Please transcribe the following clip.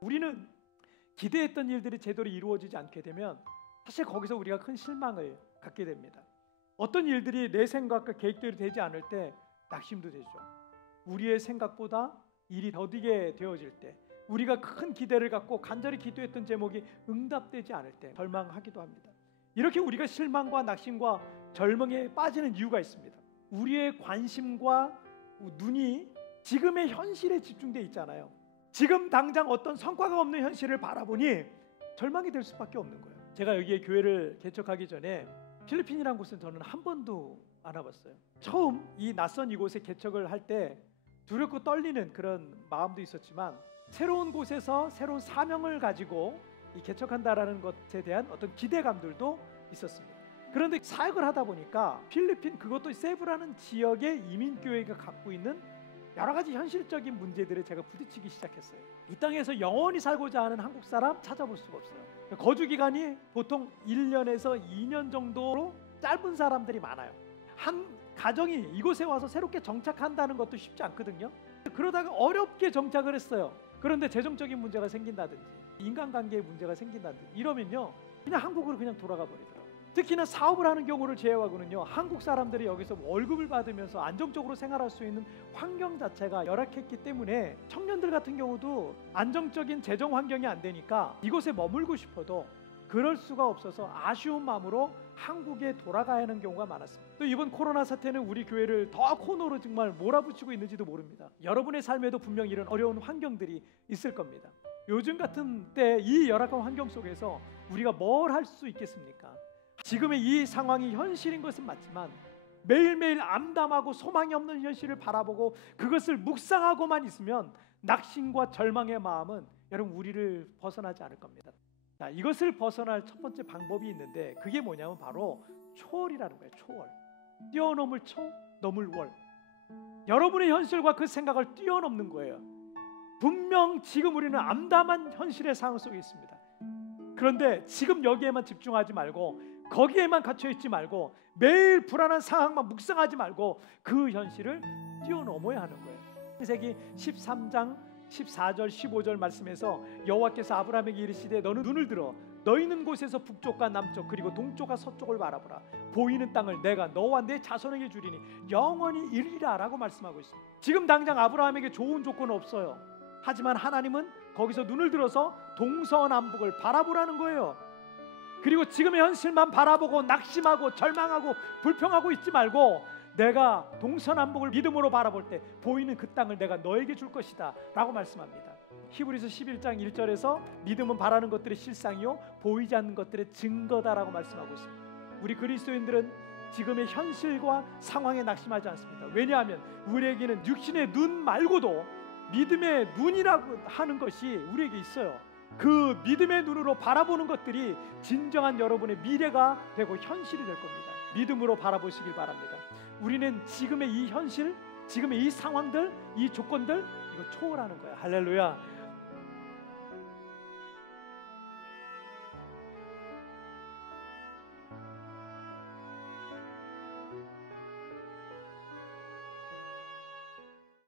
우리는 기대했던 일들이 제대로 이루어지지 않게 되면 사실 거기서 우리가 큰 실망을 갖게 됩니다. 어떤 일들이 내 생각과 계획대로 되지 않을 때 낙심도 되죠. 우리의 생각보다 일이 더디게 되어질 때, 우리가 큰 기대를 갖고 간절히 기도했던 제목이 응답되지 않을 때 절망하기도 합니다. 이렇게 우리가 실망과 낙심과 절망에 빠지는 이유가 있습니다. 우리의 관심과 눈이 지금의 현실에 집중되어 있잖아요. 지금 당장 어떤 성과가 없는 현실을 바라보니 절망이 될 수밖에 없는 거예요. 제가 여기에 교회를 개척하기 전에 필리핀이라는 곳은 저는 한 번도 안 와봤어요. 처음 이 낯선 이곳에 개척을 할 때 두렵고 떨리는 그런 마음도 있었지만, 새로운 곳에서 새로운 사명을 가지고 이 개척한다라는 것에 대한 어떤 기대감들도 있었습니다. 그런데 사역을 하다 보니까 필리핀, 그것도 세부라는 지역의 이민교회가 갖고 있는 여러 가지 현실적인 문제들에 제가 부딪히기 시작했어요. 이 땅에서 영원히 살고자 하는 한국 사람 찾아볼 수가 없어요. 거주 기간이 보통 1년에서 2년 정도로 짧은 사람들이 많아요. 한 가정이 이곳에 와서 새롭게 정착한다는 것도 쉽지 않거든요. 그러다가 어렵게 정착을 했어요. 그런데 재정적인 문제가 생긴다든지 인간관계에 문제가 생긴다든지 이러면요, 그냥 한국으로 그냥 돌아가 버리더라고요. 특히나 사업을 하는 경우를 제외하고는요, 한국 사람들이 여기서 월급을 받으면서 안정적으로 생활할 수 있는 환경 자체가 열악했기 때문에 청년들 같은 경우도 안정적인 재정 환경이 안 되니까 이곳에 머물고 싶어도 그럴 수가 없어서 아쉬운 마음으로 한국에 돌아가야 하는 경우가 많았습니다. 또 이번 코로나 사태는 우리 교회를 더 코너로 정말 몰아붙이고 있는지도 모릅니다. 여러분의 삶에도 분명 이런 어려운 환경들이 있을 겁니다. 요즘 같은 때 이 열악한 환경 속에서 우리가 뭘 할 수 있겠습니까? 지금의 이 상황이 현실인 것은 맞지만 매일매일 암담하고 소망이 없는 현실을 바라보고 그것을 묵상하고만 있으면 낙심과 절망의 마음은 여러분 우리를 벗어나지 않을 겁니다. 자, 이것을 벗어날 첫 번째 방법이 있는데 그게 뭐냐면 바로 초월이라는 거예요. 초월. 뛰어넘을 초, 넘을 월. 여러분의 현실과 그 생각을 뛰어넘는 거예요. 분명 지금 우리는 암담한 현실의 상황 속에 있습니다. 그런데 지금 여기에만 집중하지 말고, 거기에만 갇혀 있지 말고, 매일 불안한 상황만 묵상하지 말고 그 현실을 뛰어넘어야 하는 거예요. 창세기 13장 14절 15절 말씀에서 여호와께서 아브라함에게 이르시되 너는 눈을 들어 너 있는 곳에서 북쪽과 남쪽 그리고 동쪽과 서쪽을 바라보라. 보이는 땅을 내가 너와 내 자손에게 주리니 영원히 이르리라 라고 말씀하고 있습니다. 지금 당장 아브라함에게 좋은 조건은 없어요. 하지만 하나님은 거기서 눈을 들어서 동서남북을 바라보라는 거예요. 그리고 지금의 현실만 바라보고 낙심하고 절망하고 불평하고 있지 말고, 내가 동서남북을 믿음으로 바라볼 때 보이는 그 땅을 내가 너에게 줄 것이다 라고 말씀합니다. 히브리서 11장 1절에서 믿음은 바라는 것들의 실상이요 보이지 않는 것들의 증거다라고 말씀하고 있습니다. 우리 그리스도인들은 지금의 현실과 상황에 낙심하지 않습니다. 왜냐하면 우리에게는 육신의 눈 말고도 믿음의 눈이라고 하는 것이 우리에게 있어요. 그 믿음의 눈으로 바라보는 것들이 진정한 여러분의 미래가 되고 현실이 될 겁니다. 믿음으로 바라보시길 바랍니다. 우리는 지금의 이 현실, 지금의 이 상황들, 이 조건들, 이거 초월하는 거예요. 할렐루야.